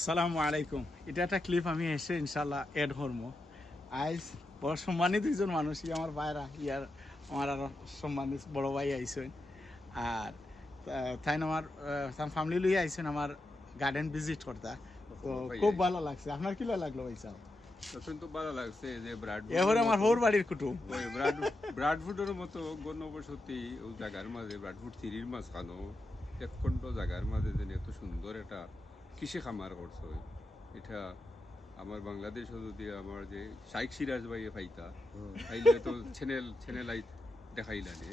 সালামু আলাইকুম। এটা একটা ক্লিপ আমি এসে ইনশাল্লাহ এড করব। আইস বড় সম্মানিত দুইজন মানুষ ই আমার ভাইরা ইয়ার আমার আরও সম্মানিত বড় ভাই আইসেন। আর তাই আমার তার ফ্যামিলি লই আইসেন আমার গার্ডেন ভিজিট করতা। তো খুব ভালো লাগছে। আপনার কি লাগল ভাই সাহেব অত্যন্ত ভালো লাগছে যে ব্রাড এবারে আমার হোর বাড়ির কুটুম। ওই ব্রাড ব্রাডফুডের মতো গণবসতি ওই জায়গার মাঝে ব্রাডফুড তিরির মাঝখানো একখণ্ড জায়গার মাঝে যেন এত সুন্দর একটা কৃষি খামার করছে? এটা আমার বাংলাদেশও যদি আমার যে শাইক সিরাজ ভাই পাইতা তাইলে তো চ্যানেল চ্যানেল আই দেখাইলানে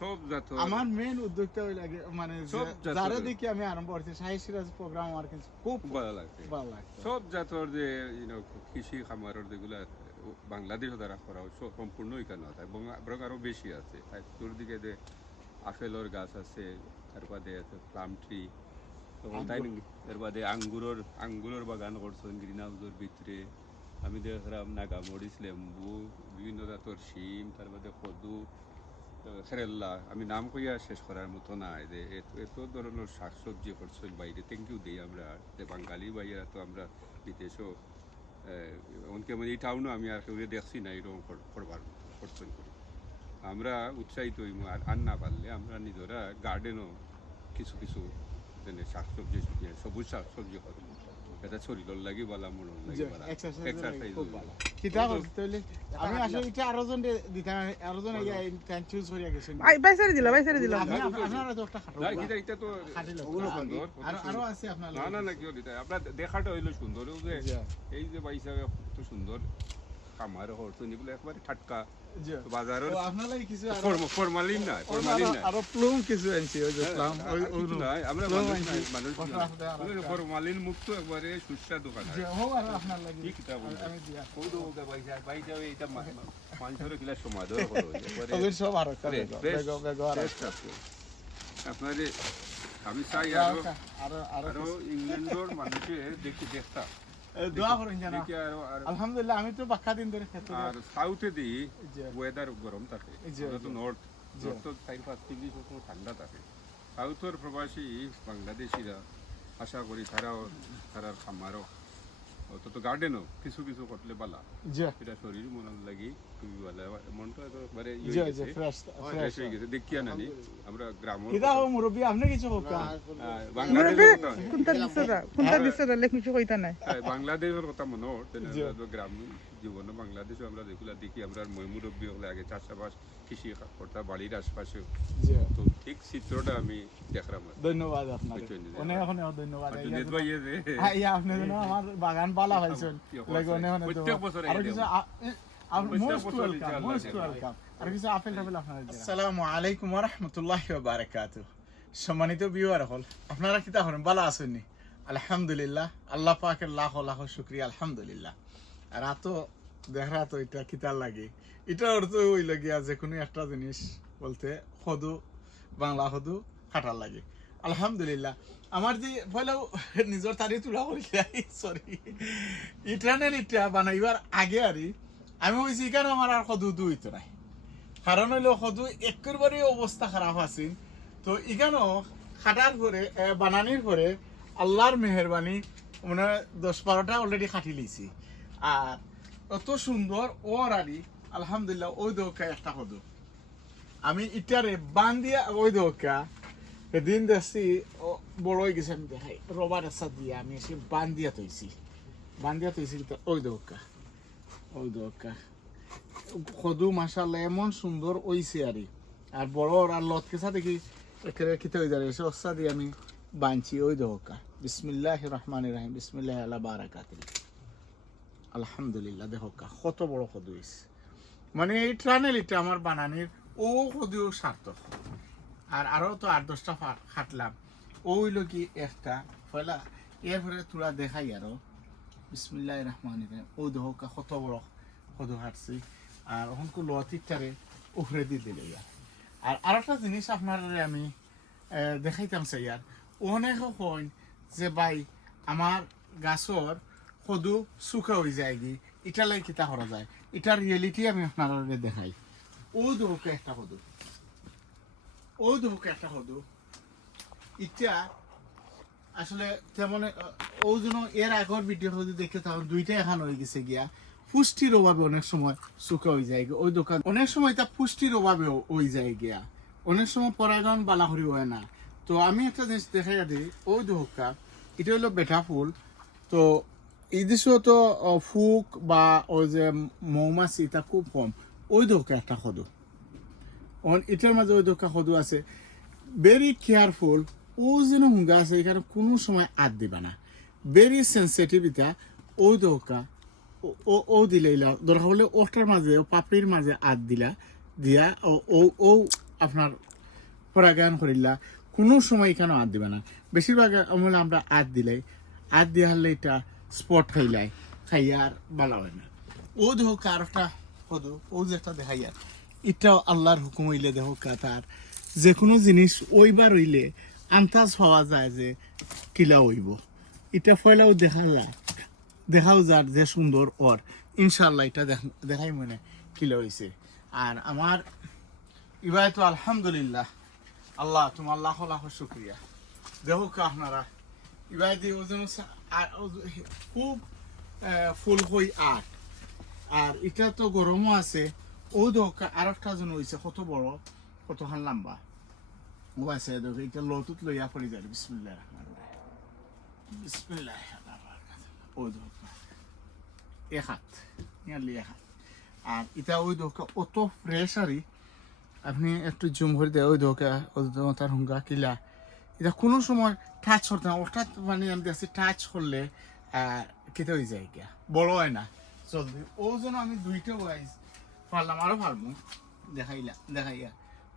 সব জাত আমার মেন উদ্যোগটা ওই লাগে মানে সব যারা দেখি আমি আরম্ভ করছি শাহী সিরাজ প্রোগ্রাম আমার কিন্তু খুব ভালো লাগছে। ভালো লাগছে। সব জাতর যে ইউনো কৃষি খামারের যেগুলা বাংলাদেশ দ্বারা করা হয়, সম্পূর্ণ এখানে আছে এবং বরং আরও বেশি আছে। তোর দিকে যে আপেলের গাছ আছে তার বাদে আছে প্লাম ট্রি তাই নাকি এর বাদে আঙ্গুরের আঙ্গুরের বাগান করছেন গ্রিন হাউসের ভিতরে। আমি দেখলাম নাগামরিচ লেম্বু বিভিন্ন জাতর শিম তার বাদে কদু খেরেল্লা আমি নাম কইয়া শেষ করার মতো নাই যে এত- ধরনের শাকসবজি করছেন বাইরে। থ্যাংক ইউ দিই আমরা। যে বাঙালি বাইরা তো আমরা বিদেশও এমনকি আমি এই টাউনও আমি আর কেউ দেখছি না এরকম করবার করছেন করি। আমরা উৎসাহিত হইমু আর আর না পারলে আমরা নিজেরা গার্ডেনও কিছু কিছু যেন শাকসবজি সবজি- সবুজ শাকসবজি করব এটা শরীরের লাগি বলা মনের লাগি বলা এক্সারসাইজ এক্সারসাইজ খুব ভালো কিতা তাহলে আমি আসলে এটা আরও জন দিতাম আরও জন ইয়া টাইম চুজ করিয়া গেছেন আই বাইসারে দিলা বাইসারে দিলা আপনি আপনারা তো একটা খাটো না এটা এটা তো। ওগুলো সুন্দর আরও আরও আছে আপনার না না না কেউ দিতে আপনার দেখাটা হইল সুন্দর যে। এই যে পয়সা কত সুন্দর কামার হরতুন এগুলো একবারে টাটকা। জি। বাজারের কিছু ফরমালিন না ফরমালিন না আরও প্লুম কিছু আনছি ওই যে প্লাম ওই নাই, আমরা মানুষ নাই। ফরমালিন মুক্ত একবারে সুস্বাদু খানা জি হোক আর আপনার লাগি। কি কিতাব? আমি দিয়া। কৌদো ওকে পয়সা পয়সা এটা মা- মা- মানুষের কিলা সমাদর হলো। ওগুলো সব আরও একটা বেগো বেগো আর আপনার আমি চাই আরও আরও ইংল্যান্ডের মানুষে দেখি দেখতাম কিছু। দোয়া করুন জানা দেখি আরও আর আলহামদুলিল্লাহ আমি তো বাক্কা দিন ধরে খেতে আর সাউথে দি জি। ওয়েদার গরম থাকে জি, আমরা তো জি। নর্থ জি। নর্থ পাঁচ ডিগ্রি সবসময় ঠান্ডা থাকে সাউথের প্রবাসী বাংলাদেশিরা আশা করি তারাও তারার খামারও অন্তত গার্ডেনও কিছু কিছু করলে বালা। এটা শরীর মন লাগি খুবই ভালো মনটা একবারে ইয়ে হয়ে জি গেছে। ফ্রেশ ফ্রেশ ফ্রেশ হয়ে গেছে। দেখিয়া নানি আমরা গ্রাম মুরব্বী আপনি কিছু হোক কা? বাংলাদেশের কথা কোনটা দিছরা কোনটা দিছরা লেখ কিছু কইতা নাই। হ্যাঁ, বাংলাদেশের কথা মনে হচ্ছে গ্রাম জীবনে বাংলাদেশে আমরা যেগুলা দেখি আমরা ময়মুরব্বী হলে আগে চাষাবাস কৃষি করতাম বাড়ির আশপাশে। তো ঠিক চিত্রটা আমি দেখলাম ধন্যবাদ আপনাকে। অনেক অনেক ধন্যবাদ। ভাই হ্যাঁ, ইয়া, আপনি আমার বাগান পালা হয়েছেন। কি অনেক অনেক প্রত্যেক। বছরে কিছু দেব। মোস্ট ওয়েলকাম মোস্ট ওয়েলকাম আর কিছু আপেল টাপেল আপনারা আসসালামু আলাইকুম ওয়া রাহমাতুল্লাহি ওয়া বারাকাতুহু সম্মানিত ভিউয়ার হল আপনারা কিতা করেন ভালো আছেন আলহামদুলিল্লাহ আল্লাহ পাকের লাখ লাখ শুকরিয়া আলহামদুলিল্লাহ। আর আতো দেখা তো এটা কিতা লাগে। এটার অর্থ হইল গিয়া যে কোনো একটা জিনিস বলতে সদু বাংলা সদু খাটার লাগে। আলহামদুলিল্লাহ। আমার যে পয়লাও নিজের তারি তোলা করিলে সরি ইটানের ইটা বানাইবার আগে আরি আমি হয়েছি কেন আমার আর সদু দুইতো নাই? কারণ হইল সদু একেবারে অবস্থা খারাপ আছিল তো ইখানো খাটার পরে বানানির পরে আল্লাহর মেহরবানি মানে দশ বারোটা অলরেডি খাটি লিছি আর অত সুন্দর ওর আরি আলহামদুলিল্লাহ, ওই দোকা একটা সদু আমি ইটারে বান দিয়া ওই দোকা। সেদিন দেখছি বড় হয়ে গেছে, আমি দেখাই। রবার এসা দিয়ে আমি এসে বান দিয়া তৈছি বান দিয়া তৈছি ওই দোকা। ওই দোকা। সদু মাসাল্লাহ এমন সুন্দর ওইছে আরে। আর বড় আর লতকে সাথে কি একেবারে কিতে হয়ে যাবে সস্তা দিয়ে আমি বানছি, ওই দোকা। বিসমিল্লাহ রহমান রাহিম বিসমিল্লাহ আল্লাহ বারাকাতিল। আলহামদুলিল্লাহ দেখোকা কত বড় সদু হয়েছে মানে এই ট্রানেলিটা আমার বানানির ও সদিও সার্থক। আর আরও তো আট দশটা খাটলাম। ও হইল কি একটা পয়লা এরপরে তোরা দেখাই আরও। বিসমিল্লাহ রহমান ও দেহকা কত বড় সদু হাঁটছি। আর ওখানকু লতিটারে উফরে দিয়ে দিলে ইয়া আর আরেকটা জিনিস আপনার আমি দেখাইতাম ইয়ার অনেক কইন যে ভাই, আমার গাছর সদু শুকা হয়ে যায় কি এটা লাগে কিতা করা যায়? এটা রিয়েলিটি আমি আপনার দেখাই। ও দোহকে একটা সদু। ও দোহকে একটা সদু। ইটা আসলে তেমন ও জন্য এর আগর ভিডিও যদি দেখে তখন দুইটা এখন হয়ে গেছে গিয়া। পুষ্টির অভাবে অনেক সময় শুকা হয়ে যায়। ওই দোকান, অনেক সময় তা পুষ্টির অভাবে হয়ে যায় গিয়া। অনেক সময় পরাগন বালাহরি হয় না। তো আমি একটা জিনিস দেখাই দিই ওই দোকা এটা হলো বেটা ফুল। তো তো ফুক বা ওই যে মৌমাছি, এটা খুব কম। ওই দোকা একটা সদু। অন- এটার মাঝে ওই দোকা সদু আছে। ভেরি কেয়ারফুল ও যেন হুঙ্গা আছে, এখানে কোনো সময় আদ দিবা না। ভেরি সেন্সিটিভিটা ও দোকা, ও- ও দিলে দরকার হলে ওটার মাঝে, ও পাপড়ির মাঝে আদ দিলা, দিয়া, ও ও আপনার পরাগায়ন করিলা। কোনো সময় এখানে আদ দিবা না। বেশিরভাগ আমরা আদ দিলাই। আদ দিয়া হলে এটা স্পট খাইলাই খাইয়া আর ভালো হয় না। ও দেহ কারটা হদু ও যেটা দেখাইয়া এটাও আল্লাহর হুকুম হইলে দেহ তার। যে কোনো জিনিস ওইবার হইলে আন্তাজ পাওয়া যায় যে কিলা হইব। এটা ফয়লাও দেখালা দেখাও যার যে সুন্দর ওর। ইনশাল্লাহ এটা দেখ- দেখাই মনে কিলা হইছে। আর আমার এবার তো আলহামদুলিল্লাহ। আল্লাহ তোমার লাখ লাখ শুক্রিয়া। দেখো আপনারা দিয়ে ওজন খুব ফুল হই আট আর এটা তো গরমও আছে। ও দেখ আর একটা জন হয়েছে কত বড়, কতখান লম্বা। ও আছে, দেখো, এটা লতুত লইয়া যায়। বিসমিল্লাহ রহমান ও আর এটা ওই দেখ অত ফ্রেশ আপনি একটু জুম করে দেয় ওই দোকা ওই তার হুঙ্গা কিলা। এটা কোনো সময় টাচ করতে না হঠাৎ মানে আমি দেখছি টাচ করলে কেটে হয়ে যায় গিয়া। বড় হয় না। জলদি ও যেন আমি দুইটা ওয়াইজ পারলাম আরও পারব। দেখাইলা দেখাইয়া।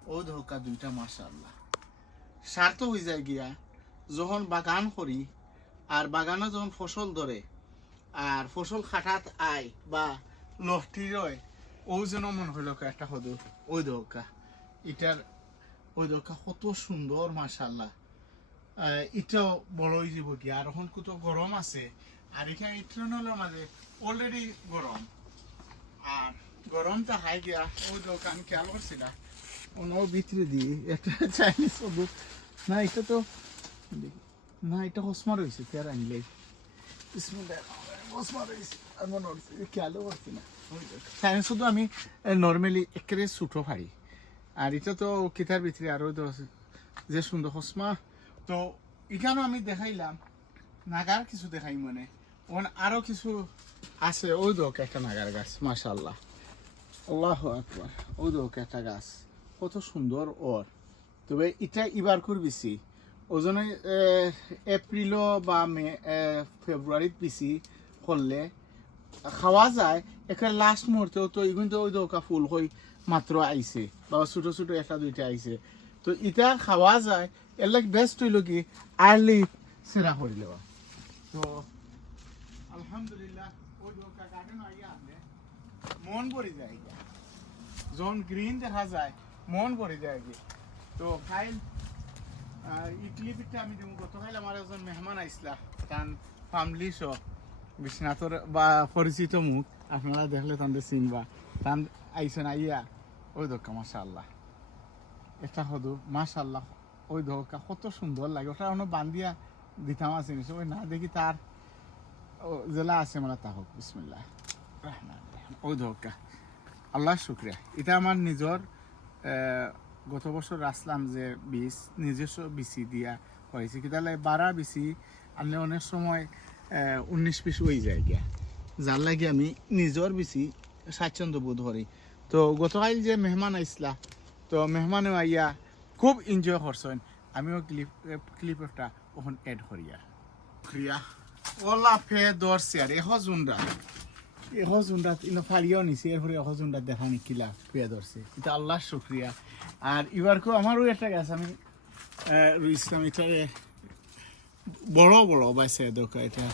ও ধোকা দুইটা মাসা আল্লাহ সার তো হয়ে যায় গিয়া যখন বাগান করি আর বাগানে যখন ফসল ধরে আর ফসল খাটাত আয় বা লহটি রয় ও যেন মনে হইল একটা হদু ওই দোকা এটার ওই দোকা কত সুন্দর মাশাল্লাহ আহ, এটাও বড় হয়ে যাব কি? আর এখন কত গরম আছে। আর এখানে ইথেনলের মাঝে অলরেডি গরম। আর গরমটা হাই গিয়া ওই দোকান খেয়াল করছি না। অন্য ভিতরে দিয়ে একটা চাইনিজ হবু না, এটা তো না, এটা হসমার হয়েছে, ফের আনলে। আমি মনে আমি নর্মালি একেবারে ছুটো পারি আর এটা তো কিতার ভিতরে আরও যে সুন্দর হসমা তো এখানেও আমি দেখাইলাম, নাগার কিছু দেখাই মানে। ওখানে আরও কিছু আছে। ওই দোক একটা নাগার গাছ মাশাল্লাহ আল্লাহ আকবার। ওই দোক একটা গাছ, কত সুন্দর ওর। তবে এটা ইবার করবিছি। ওজনে এপ্রিল বা মে ফেব্রুয়ারিত বেশি করলে। খাওয়া যায় এখানে লাস্ট মুহূর্তেও তো ইগুন তো ওই দোকা ফুল হই মাত্র আইছে, বা ছোট ছোট একটা দুইটা আইছে। তো ইটা খাওয়া যায় এর লাগে বেস্ট হইল কি আর্লি সেরা করে দেওয়া তো, আলহামদুলিল্লাহ, ওই আপনি মন ভরে যায়। যখন গ্রিন দেখা যায়, মন ভরে যায় তো ফাইল ইডলি পিঠা আমি দেবো। গতকাল আমার একজন মেহমান আইসলা, তান ফ্যামিলি সহ। বিশ্বনাথর বা পরিচিত মুখ, আপনারা দেখলে তাদের চিনবা। তান আইসেন আইয়া, ওই দোকা মাশাল্লাহ এটা হদু মাশাল্লাহ ওই দোকা কত সুন্দর লাগে। ওটা অন্য বান্দিয়া দিতাম আছে ওই না দেখি তার জেলা আছে মানে তা হোক রহিম। ওই দোকা আল্লাহ শুক্রিয়া। এটা আমার নিজর গত বছর আসলাম যে বীজ নিজস্ব বিচি দিয়া হয়েছে কি, তাহলে বারা বিচি আনলে অনেক সময় উনিশ পিস হয়ে যায় গিয়া যার লাগে আমি নিজর বিচি স্বাচ্ছন্দ্য বোধ করি। তো গতকাল যে মেহমান আইসলা, তো মেহমানও আইয়া খুব এনজয় করছেন। আমিও ক্লিপ ক্লিপ একটা ওখান এড করি আর। শুক্রিয়া। ওলা ফে দর্শি আর এহ জুন্ডা। এহ জুন্ডা ইনো ফাড়িয়াও নিছে এরপরে এহ জুন্ডা দেখা নিকিলা পেয়ে ধরছে এটা আল্লাহ শুক্রিয়া। আর এবারকেও আমারও একটা গাছ আমি রুইছিলাম এটারে বড় বড় বাইছে দোকা এটা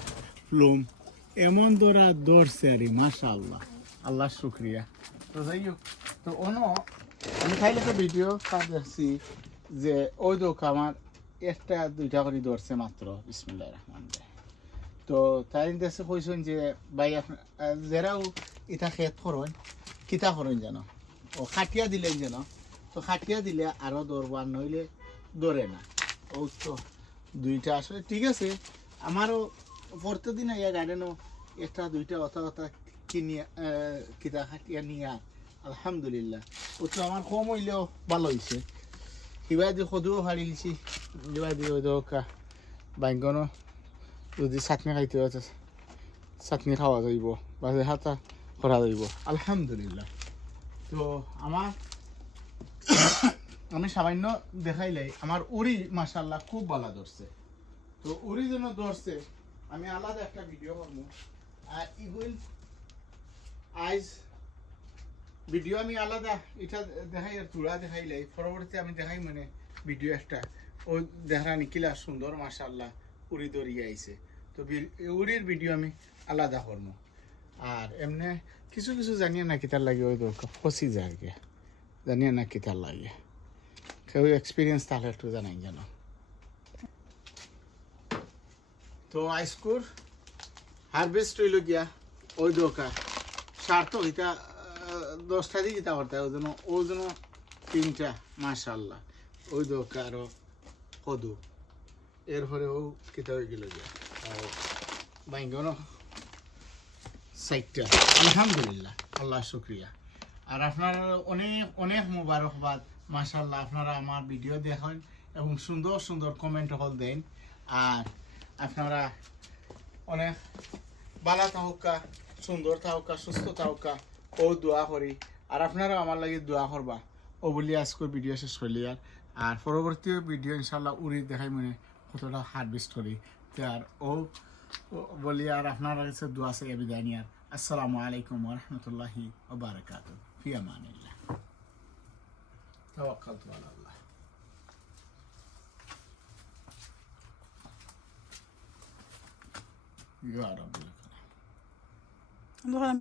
প্লুম। এমন দৌড়া দৌড়ছে আর মাশা আল্লাহ আল্লাহ শুক্রিয়া। তো যাই হোক তো অন্য আমি খাইলে তো ভিডিও দেখছি যে ওই দোকা আমার একটা, দুইটা করে ধরছে মাত্র বিসমুল্লাহ রহমান তো তাই দেশে কইছেন যে, ভাই যারাও ইটা খেত করেন, কিতা করেন জানো ও খাটিয়া দিলেন যেন। তো খাটিয়া দিলে আরও দৌড়বার নইলে দৌড়ে না। ও তো দুইটা আসলে ঠিক আছে। আমারও প্রতিদিন ইয়া গার্ডেনও একটা, দুইটা অথা অথা কিনিয়া কিতা খাটিয়া নিয়া আলহামদুলিল্লাহ। ও তো আমার কম হইলেও ভালো হয়েছে কিবা দিয়ে সদুও হারি লিছি কিবা দিয়ে ওই দোকা যদি চাটনি খাইতে হয় চাটনি খাওয়া যাইব, বা হাতা করা যাইব। আলহামদুলিল্লাহ। তো আমার আমি সামান্য দেখাইলাই আমার উড়ি মাসাল্লাহ খুব ভালো ধরছে। তো উড়ি যেন ধরছে, আমি আলাদা একটা ভিডিও করব। আর ইগুল আইজ ভিডিও আমি আলাদা, এটা দেখাই আর তুলা দেখাইলাই পরবর্তী আমি দেখাই মানে ভিডিও একটা। ও দেখা নিকিলা সুন্দর মাসাল্লাহ উড়ি দড়িয়ে আইছে। তো উড়ির ভিডিও আমি আলাদা করব আর এমনি কিছু কিছু জানিয়ে না কিতার লাগে ওই দরকার ফসি যায় কি জানিয়ে না কিতার লাগে। কেউ এক্সপিরিয়েন্স তাহলে একটু জানাই জানো। তো আইস্কুর হারভেস্ট হইল গিয়া, ওই দোকা। সার তো ইটা দশটা দিয়ে দিতে পারতে ওই জন্য ওই জন্য তিনটা মাশাল্লাহ ওই দোকা আরও কদু। এরপরে ও কিতা হয়ে গেল গিয়া বাইঙ্গন সাইটটা। আলহামদুলিল্লাহ, আল্লাহ শুক্রিয়া। আর আপনার অনেক অনেক মুবারকবাদ। মাশাল্লাহ আপনারা আমার ভিডিও দেখেন এবং সুন্দর সুন্দর কমেন্ট হল দেন। আর আপনারা অনেক বালা থাকা সুন্দর থাকা সুস্থ থাকা ও দোয়া করি। আর আপনারা আমার লাগে দোয়া করবা। ও বলি আজকের ভিডিও শেষ করলি আর আর পরবর্তী ভিডিও ইনশাল্লাহ উড়ি দেখাই মানে কতটা হারভেস্ট করি আর ও বলি আর আপনার কাছে দোয়া আছে বিদায় নিয়ার আসসালামু আলাইকুম ওরহমতুল্লাহি ওবারাকাতু ফি আমানিল্লাহ। তাওয়াক্কালতু আলা আল্লাহ ইয়া রাব্বুল দোকান